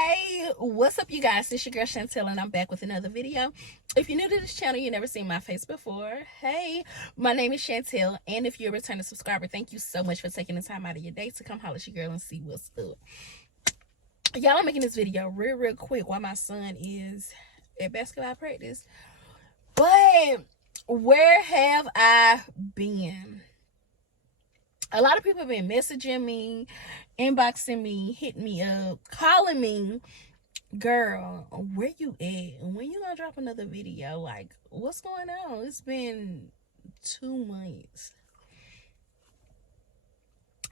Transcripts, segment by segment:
Hey, what's up, you guys? It's your girl Chantel, and I'm back with another video. If you're new to this channel, you've never seen my face before. Hey, my name is Chantel, and if you're a returning subscriber, thank you so much for taking the time out of your day to come holler at your girl and see what's up. Y'all, I'm making this video real quick while my son is at basketball practice. But where have I been? A lot of people have been messaging me, inboxing me, hitting me up, calling me. Girl, where you at? When you gonna drop another video? Like, what's going on? It's been 2 months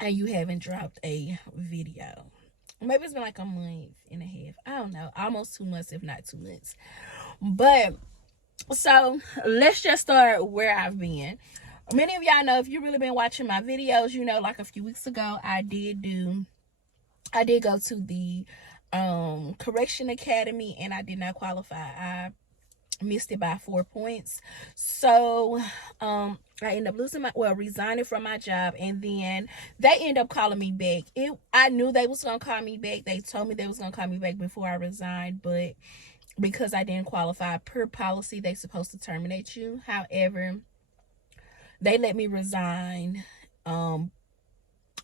and you haven't dropped a video. Maybe it's been like a month and a half. I don't know. Almost 2 months, if not 2 months. But so let's just start where I've been. Many of y'all know, if you really been watching my videos, you know, like a few weeks ago, I did go to the correction academy and I did not qualify. I missed it by 4 points. So I ended up resigning from my job, and then they ended up calling me back. I knew they was gonna call me back. They told me they was gonna call me back before I resigned, but because I didn't qualify per policy, they supposed to terminate you. However, they let me resign. I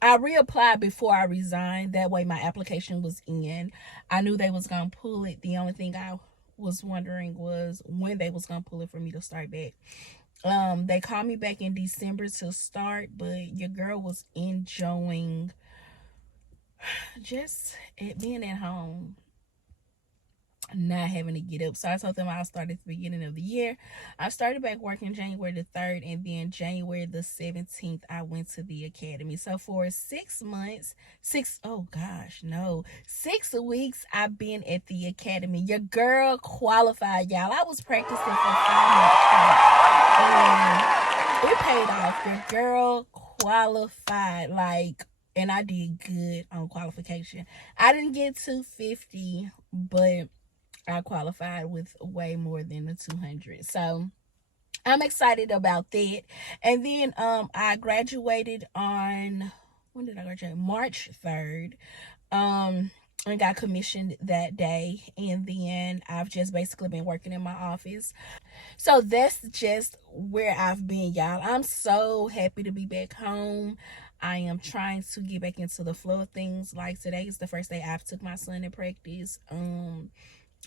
reapplied before I resigned. That way my application was in. I knew they was going to pull it. The only thing I was wondering was when they was going to pull it for me to start back. They called me back in December to start, but your girl was enjoying just being at home, not having to get up. So I told them I'll start at the beginning of the year. I started back working January the 3rd, and then January the 17th I went to the academy. So for 6 months, 6 weeks I've been at the academy. Your girl qualified, y'all. I was practicing for 5 months and it paid off. Your girl qualified, and I did good on qualification. I didn't get 250, but I qualified with way more than the 200. So I'm excited about that. And then I graduated on, when did I graduate? March 3rd. And got commissioned that day. And then I've just basically been working in my office. So that's just where I've been, y'all. I'm so happy to be back home. I am trying to get back into the flow of things. Like, today is the first day I've took my son to practice.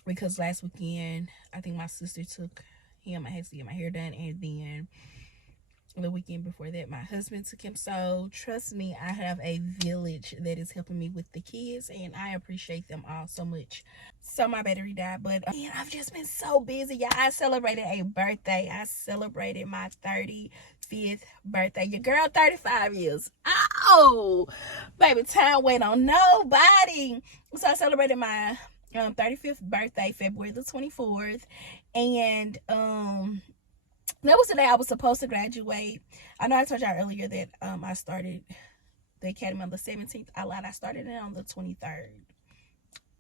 Because last weekend I think my sister took him. I had to get my hair done, and then the weekend before that my husband took him. So trust me, I have a village that is helping me with the kids, and I appreciate them all so much. So my battery died, but I've just been so busy, y'all. I celebrated a birthday. I celebrated my 35th birthday. Your girl 35 years. Oh baby, time wait on nobody. So I celebrated my 35th birthday February the 24th, and that was the day I was supposed to graduate. I know I told y'all earlier that I started the academy on the 17th. I lied, I started it on the 23rd.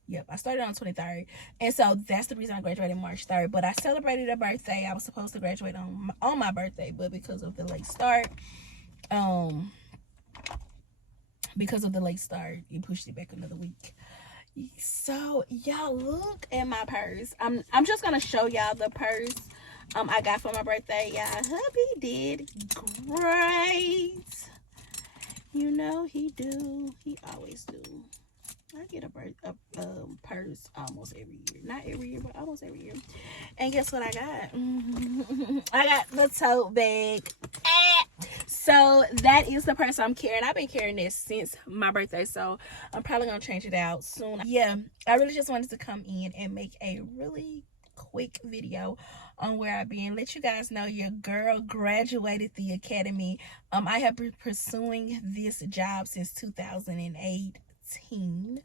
Yep, I started on the 23rd, and so that's the reason I graduated March 3rd. But I celebrated a birthday. I was supposed to graduate on my birthday, but because of the late start, it pushed it back another week. So y'all, look at my purse. I'm just gonna show y'all the purse I got for my birthday. Y'all, hubby did great. You know he do. He always do. I get a purse almost every year. Not every year, but almost every year. And guess what I got? I got the tote bag. So that is the purse I'm carrying. I've been carrying this since my birthday, so I'm probably gonna change it out soon. Yeah, I really just wanted to come in and make a really quick video on where I've been. Let you guys know your girl graduated the academy. I have been pursuing this job since 2018.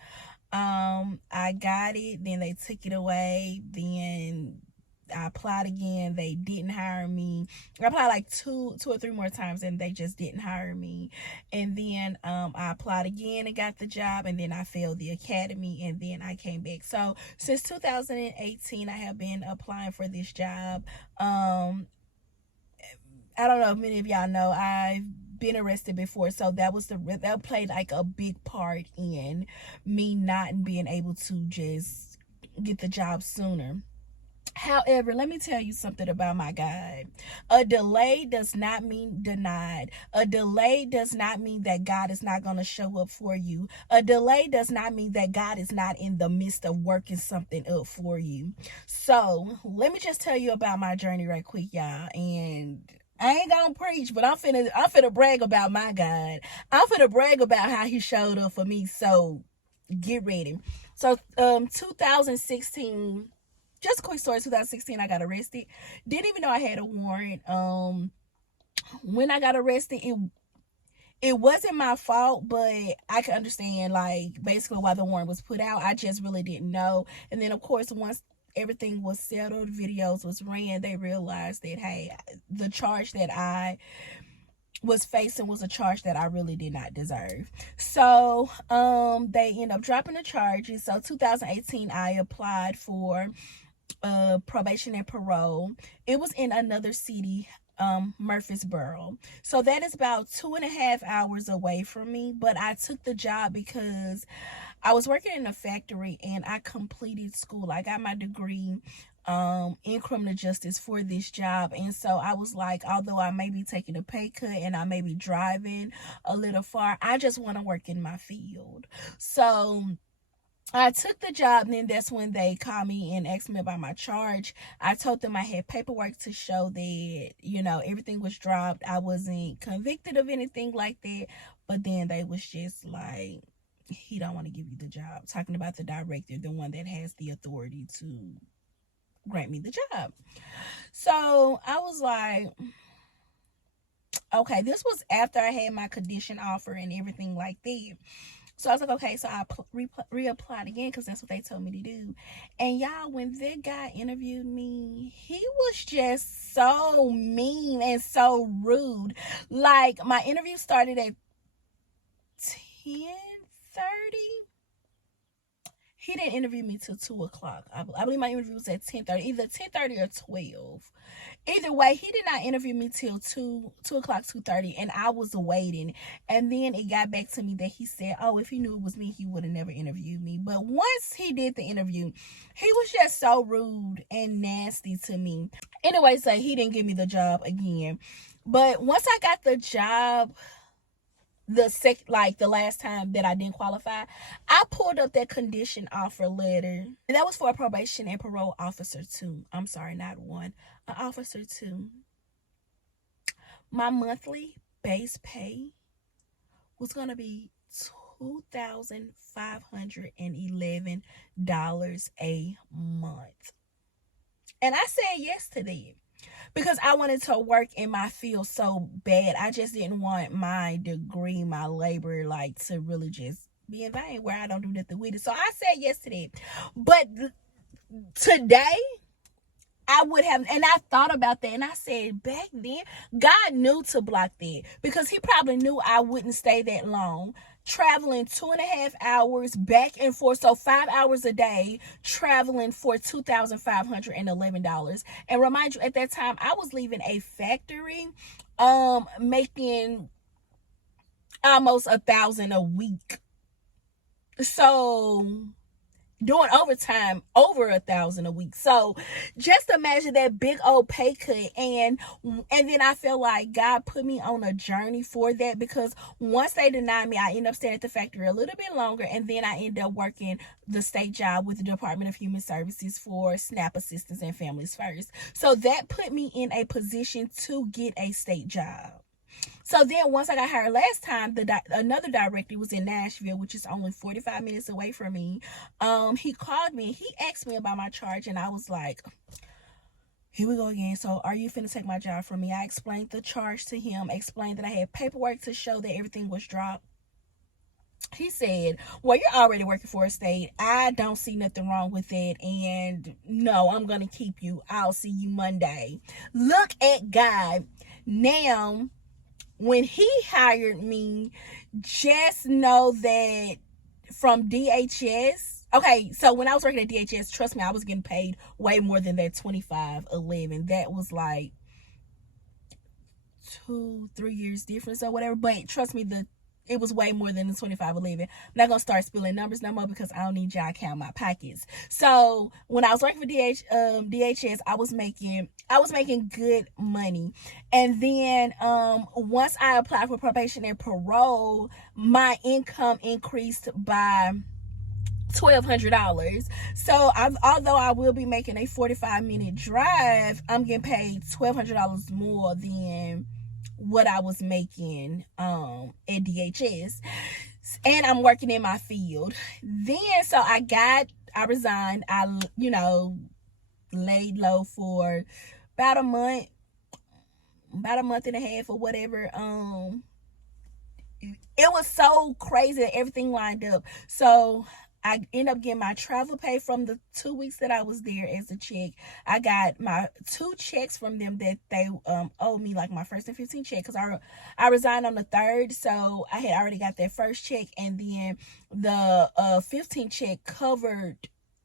I got it, then they took it away, then I applied again, they didn't hire me. I applied like two or three more times and they just didn't hire me. And then I applied again and got the job, and then I failed the academy, and then I came back. So since 2018 I have been applying for this job. I don't know if many of y'all know, I've been arrested before, so that played like a big part in me not being able to just get the job sooner. However, let me tell you something about my God. A delay does not mean denied. A delay does not mean that God is not going to show up for you. A delay does not mean that God is not in the midst of working something up for you. So, let me just tell you about my journey right quick, y'all. And I ain't gonna preach, but I'm finna brag about my God. I'm finna brag about how he showed up for me. So, get ready. So, 2016, just a quick story. 2016, I got arrested. Didn't even know I had a warrant. When I got arrested, it wasn't my fault, but I can understand like basically why the warrant was put out. I just really didn't know. And then of course, once everything was settled, videos was ran, they realized that, hey, the charge that I was facing was a charge that I really did not deserve. So they end up dropping the charges. So 2018, I applied for probation and parole. It was in another city, Murfreesboro. So that is about 2.5 hours away from me. But I took the job because I was working in a factory and I completed school. I got my degree in criminal justice for this job. And so I was like, although I may be taking a pay cut and I may be driving a little far, I just want to work in my field. So I took the job, and then that's when they called me and asked me about my charge. I told them I had paperwork to show that, everything was dropped. I wasn't convicted of anything like that. But then they was just like, he don't want to give you the job. Talking about the director, the one that has the authority to grant me the job. So I was like, okay, this was after I had my condition offer and everything like that. So I was like, okay, so I reapplied again because that's what they told me to do. And y'all, when that guy interviewed me, he was just so mean and so rude. Like, my interview started at 10:30. He didn't interview me till 2 o'clock. I believe my interview was at 10:30, either 10:30 or 12. Either way, he did not interview me till 2 o'clock, 2:30, and I was waiting. And then it got back to me that he said, oh, if he knew it was me, he would have never interviewed me. But once he did the interview, he was just so rude and nasty to me. Anyway, so he didn't give me the job again. But once I got the job, the last time that I didn't qualify, I pulled up that condition offer letter, and that was for a probation and parole officer 2. I'm sorry, not 1, an officer 2. My monthly base pay was gonna be $2,511 a month, and I said yes to that. Because I wanted to work in my field so bad. I just didn't want my degree, my labor, to really just be in vain where I don't do nothing with it. So I said yes to that. But today, I would have, and I thought about that, and I said back then, God knew to block that. Because he probably knew I wouldn't stay that long. Traveling 2.5 hours back and forth, so 5 hours a day, traveling for $2,511. And remind you, at that time, I was leaving a factory, making almost $1,000 a week. So doing overtime over $1,000 a week. So just imagine that big old pay cut. And then I feel like God put me on a journey for that, because once they denied me, I ended up staying at the factory a little bit longer, and then I ended up working the state job with the Department of Human Services for SNAP assistance and Families First. So that put me in a position to get a state job. So then once I got hired last time, another director was in Nashville, which is only 45 minutes away from me. He called me and he asked me about my charge, and I was like, here we go again. So are you finna take my job from me? I explained the charge to him, explained that I had paperwork to show that everything was dropped. He said, well, you're already working for a state. I don't see nothing wrong with it. And no, I'm going to keep you. I'll see you Monday. Look at God. Now, when he hired me, just know that from DHS, okay, so when I was working at DHS, trust me, I was getting paid way more than that $25.11. That was like 2-3 years difference or whatever. But trust me, it was way more than the 2511. I'm not gonna start spilling numbers no more because I don't need y'all count my pockets. So when I was working for DHS, I was making good money. And then once I applied for probation and parole, my income increased by $1,200. So although I will be making a 45-minute drive, I'm getting paid $1,200 more than what I was making at DHS, and I'm working in my field. Then so I resigned. I laid low for about a month and a half or whatever. It was so crazy that everything lined up. So I ended up getting my travel pay from the 2 weeks that I was there as a check. I got my 2 checks from them that they owed me, like my first and 15th check, because I resigned on the 3rd, so I had already got that first check, and then the 15th check covered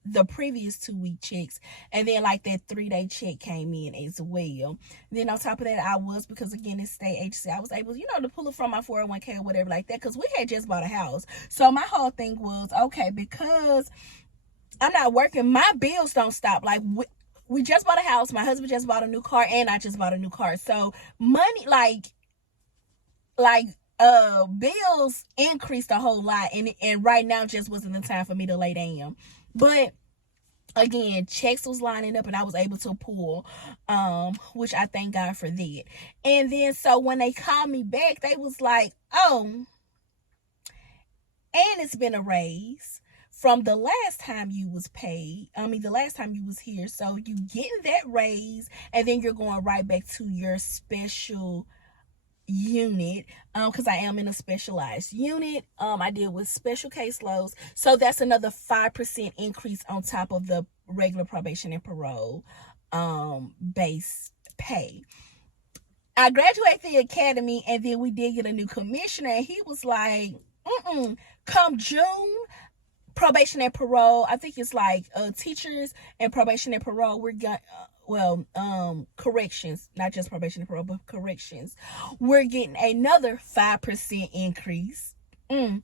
the previous 2-week checks, and then like that 3-day check came in as well. Then on top of that, because again it's state agency, I was able to pull it from my 401k or whatever like that, because we had just bought a house. So my whole thing was, okay, because I'm not working, my bills don't stop. Like we just bought a house, my husband just bought a new car, and I just bought a new car. So money, like bills increased a whole lot, and right now just wasn't the time for me to lay down. But again, checks was lining up and I was able to pull, which I thank God for that. And then so when they called me back, they was like, oh, and it's been a raise from the last time you was paid. The last time you was here. So you getting that raise, and then you're going right back to your special unit, because I am in a specialized unit. I deal with special caseloads, so that's another 5% increase on top of the regular probation and parole base pay. I graduated the academy, and then we did get a new commissioner, and he was like, come June, probation and parole, I think it's like teachers and probation and parole, we're going corrections, not just probation and parole, but corrections, we're getting another 5% increase. And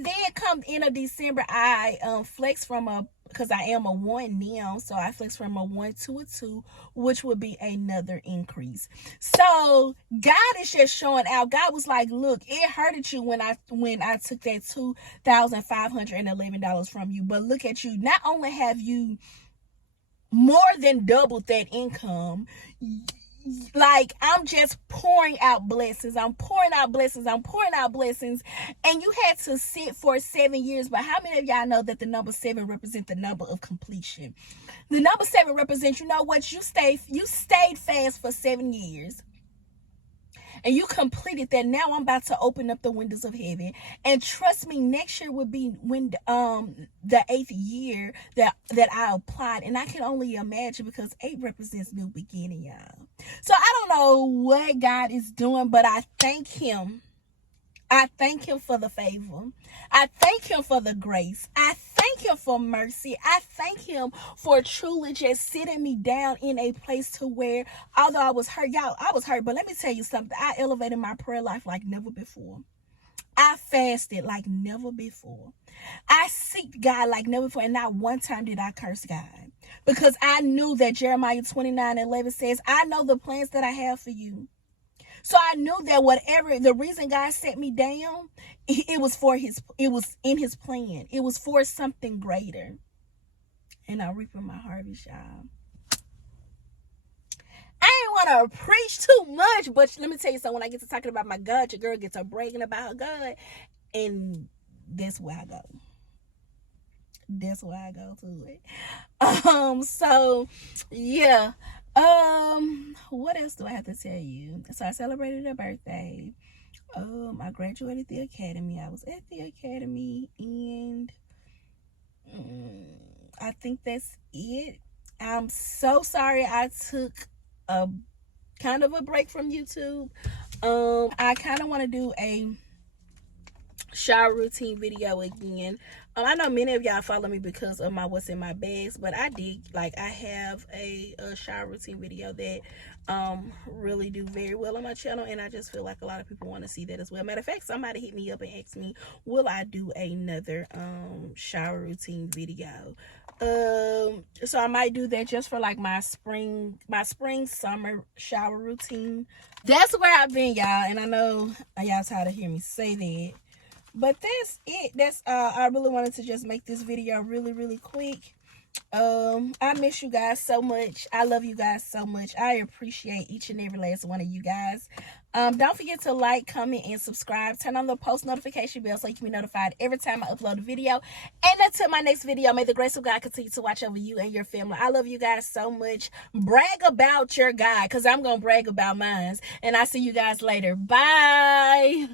then come the end of December, I flex from because I am a 1 now, so I flex from a 1 to a 2, which would be another increase. So God is just showing out. God was like, look, it hurted you when I took that $2,511 from you, but look at you. Not only have you more than doubled that income, like I'm just pouring out blessings. I'm pouring out blessings. And you had to sit for 7 years. But how many of y'all know that the number 7 represents the number of completion? The number 7 represents, you know what? You stayed fast for 7 years. And you completed that. Now I'm about to open up the windows of heaven. And trust me, next year would be when the 8th year that I applied. And I can only imagine, because 8 represents new beginning, y'all. So I don't know what God is doing, but I thank him. I thank him for the favor. I thank him for the grace. I thank him for mercy. I thank him for truly just sitting me down in a place to where, although I was hurt, y'all, I was hurt, but let me tell you something. I elevated my prayer life like never before. I fasted like never before. I seeked God like never before, and not one time did I curse God, because I knew that Jeremiah 29:11 says, I know the plans that I have for you. So I knew that whatever the reason God set me down, it was in his plan. It was for something greater. And I'm reaping my harvest, y'all. I ain't want to preach too much, but let me tell you something. When I get to talking about my God, your girl gets to bragging about her God, and that's where I go. That's where I go to it. So yeah. What else do I have to tell you? So I celebrated a birthday. I graduated the academy. I was at the academy, and I think that's it. I'm so sorry I took a kind of a break from YouTube. I kind of want to do a shower routine video again. I know many of y'all follow me because of my what's in my bags, but I have a shower routine video that really do very well on my channel, and I just feel like a lot of people want to see that as well. Matter of fact, somebody hit me up and asked me, will I do another shower routine video? So I might do that just for like my spring summer shower routine. That's where I've been, y'all, and I know y'all tired of hearing me say that, but that's it. That's I really wanted to just make this video really quick. I miss you guys so much. I love you guys so much. I appreciate each and every last one of you guys. Don't forget to like, comment, and subscribe. Turn on the post notification bell so you can be notified every time I upload a video. And until my next video, may the grace of God continue to watch over you and your family. I love you guys so much. Brag about your guy, because I'm going to brag about mine. And I'll see you guys later. Bye.